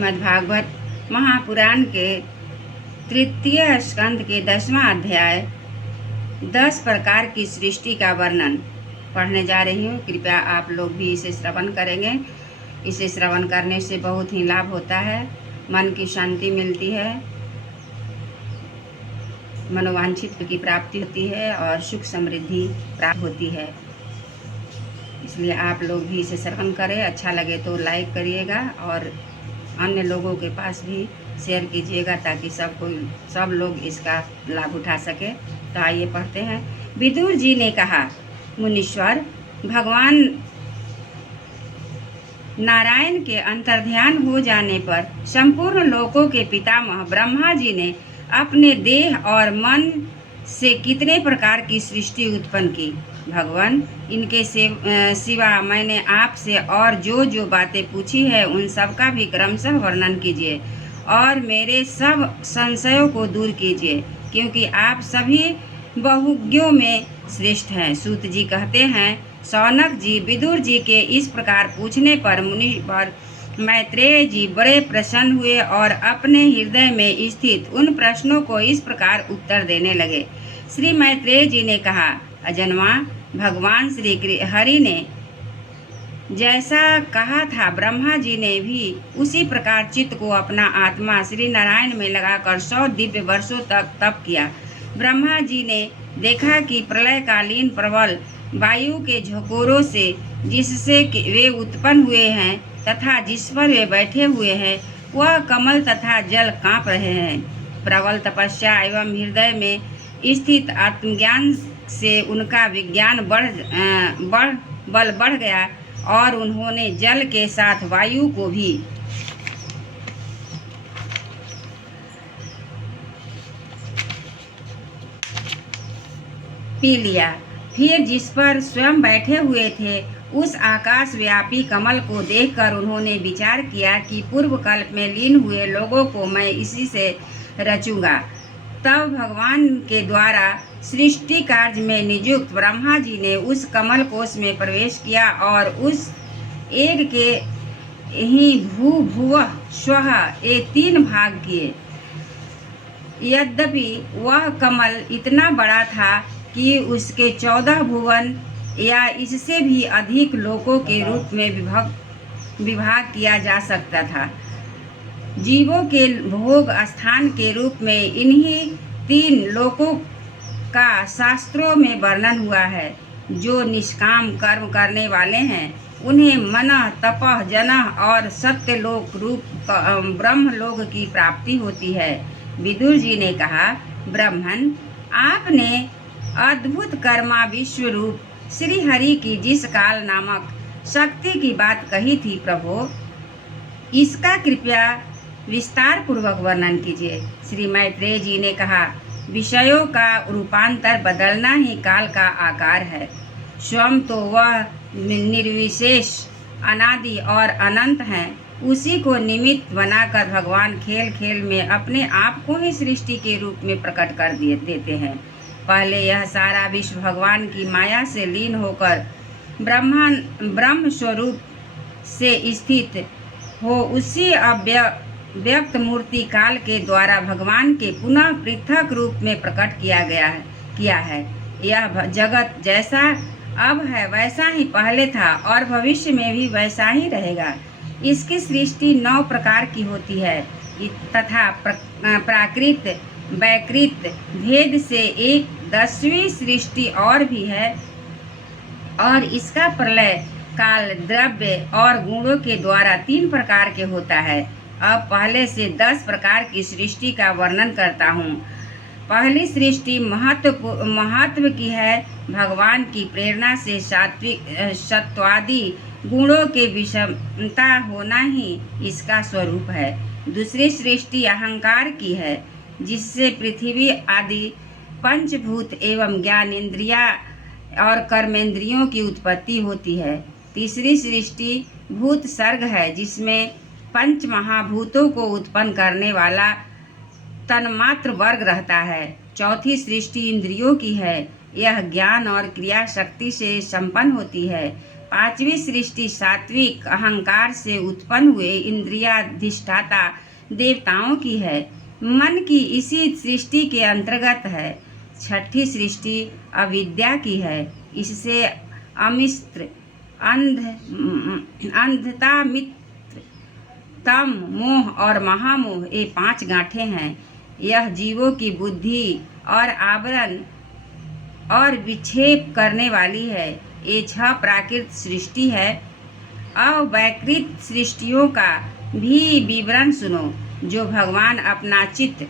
श्रीमद्भागवत महापुराण के तृतीय स्कंद के 10वां अध्याय 10 प्रकार की सृष्टि का वर्णन पढ़ने जा रही हूँ। कृपया आप लोग भी इसे श्रवण करेंगे। इसे श्रवण करने से बहुत ही लाभ होता है, मन की शांति मिलती है, मनोवांछित की प्राप्ति होती है और सुख समृद्धि प्राप्त होती है। इसलिए आप लोग भी इसे श्रवण करें। अच्छा लगे तो लाइक करिएगा और अन्य लोगों के पास भी शेयर कीजिएगा ताकि सब लोग इसका लाभ उठा सके। तो आइए पढ़ते हैं। विदुर जी ने कहा, मुनीश्वर, भगवान नारायण के अंतर्ध्यान हो जाने पर संपूर्ण लोकों के पितामह ब्रह्मा जी ने अपने देह और मन से कितने प्रकार की सृष्टि उत्पन्न की। भगवान, इनके सिवा मैंने आपसे और जो बातें पूछी है उन सब का भी क्रमशः वर्णन कीजिए और मेरे सब संशयों को दूर कीजिए, क्योंकि आप सभी बहुज्ञों में श्रेष्ठ हैं। सूत जी कहते हैं, शौनक जी विदुर जी के इस प्रकार पूछने पर मुनिवर मैत्रेय जी बड़े प्रसन्न हुए और अपने हृदय में स्थित उन प्रश्नों को इस प्रकार उत्तर देने लगे। श्री मैत्रेय जी ने कहा, अजन्मा, भगवान श्री हरि ने जैसा कहा था ब्रह्मा जी ने भी उसी प्रकार चित्त को अपना आत्मा श्री नारायण में लगाकर 100 दिव्य वर्षों तक तप किया। ब्रह्मा जी ने देखा कि प्रलयकालीन प्रबल वायु के झकोरों से जिससे वे उत्पन्न हुए हैं तथा जिस पर वे बैठे हुए हैं वह कमल तथा जल कांप रहे हैं। प्रबल तपस्या एवं हृदय में स्थित आत्मज्ञान से उनका विज्ञान बढ़ गया और उन्होंने जल के साथ वायु को भी पी लिया। फिर जिस पर स्वयं बैठे हुए थे उस आकाश व्यापी कमल को देखकर उन्होंने विचार किया कि पूर्व कल्प में लीन हुए लोगों को मैं इसी से रचूंगा। तब भगवान के द्वारा सृष्टि कार्य में नियुक्त ब्रह्मा जी ने उस कमल कोश में प्रवेश किया और उस एक के ही भू भुवः स्वः ये 3 भाग किए। यद्यपि वह कमल इतना बड़ा था कि उसके 14 भुवन या इससे भी अधिक लोकों के रूप में विभाग किया जा सकता था। जीवों के भोग स्थान के रूप में इन्हीं 3 लोकों का शास्त्रों में वर्णन हुआ है। जो निष्काम कर्म करने वाले हैं उन्हें मनः तपः जनः और सत्यलोक रूप ब्रह्मलोक की प्राप्ति होती है। विदुर जी ने कहा, ब्राह्मण, आपने अद्भुत कर्मा विश्व रूप श्री हरि की जिस काल नामक शक्ति की बात कही थी प्रभु, इसका कृपया विस्तार पूर्वक वर्णन कीजिए। श्री मैत्रेय जी ने कहा, विषयों का रूपांतर बदलना ही काल का आकार है। स्वयं तो वह निर्विशेष अनादि और अनंत हैं। उसी को निमित्त बनाकर भगवान खेल खेल में अपने आप को ही सृष्टि के रूप में प्रकट कर देते हैं। पहले यह सारा विश्व भगवान की माया से लीन होकर ब्रह्म स्वरूप से स्थित हो उसी अव्यक्त मूर्ति काल के द्वारा भगवान के पुनः पृथक रूप में प्रकट किया है। यह जगत जैसा अब है वैसा ही पहले था और भविष्य में भी वैसा ही रहेगा। इसकी सृष्टि 9 प्रकार की होती है तथा प्राकृत वैकृत भेद से एक 10वीं सृष्टि और भी है और इसका प्रलय काल द्रव्य और गुणों के द्वारा 3 प्रकार के होता है। अब पहले से 10 प्रकार की सृष्टि का वर्णन करता हूँ। पहली सृष्टि महत्व की है। भगवान की प्रेरणा से सत्वादि गुणों के विषमता होना ही इसका स्वरूप है। दूसरी सृष्टि अहंकार की है, जिससे पृथ्वी आदि पंचभूत एवं ज्ञान इंद्रिया और कर्मेंद्रियों की उत्पत्ति होती है। तीसरी सृष्टि भूत सर्ग है, जिसमें 5 महाभूतों को उत्पन्न करने वाला तन्मात्र वर्ग रहता है। चौथी सृष्टि इंद्रियों की है। यह ज्ञान और क्रिया शक्ति से संपन्न होती है। पांचवी सृष्टि सात्विक अहंकार से उत्पन्न हुए इंद्रियाधिष्ठाता देवताओं की है। मन की इसी सृष्टि के अंतर्गत है। छठी सृष्टि अविद्या की है। इससे अमित्र, अंधता, मित्र, तम, मोह और महामोह ये 5 गांठें हैं। यह जीवों की बुद्धि और आवरण और विक्षेप करने वाली है। ये 6 प्राकृत सृष्टि है। अवैकृत सृष्टियों का भी विवरण सुनो, जो भगवान अपना चित्त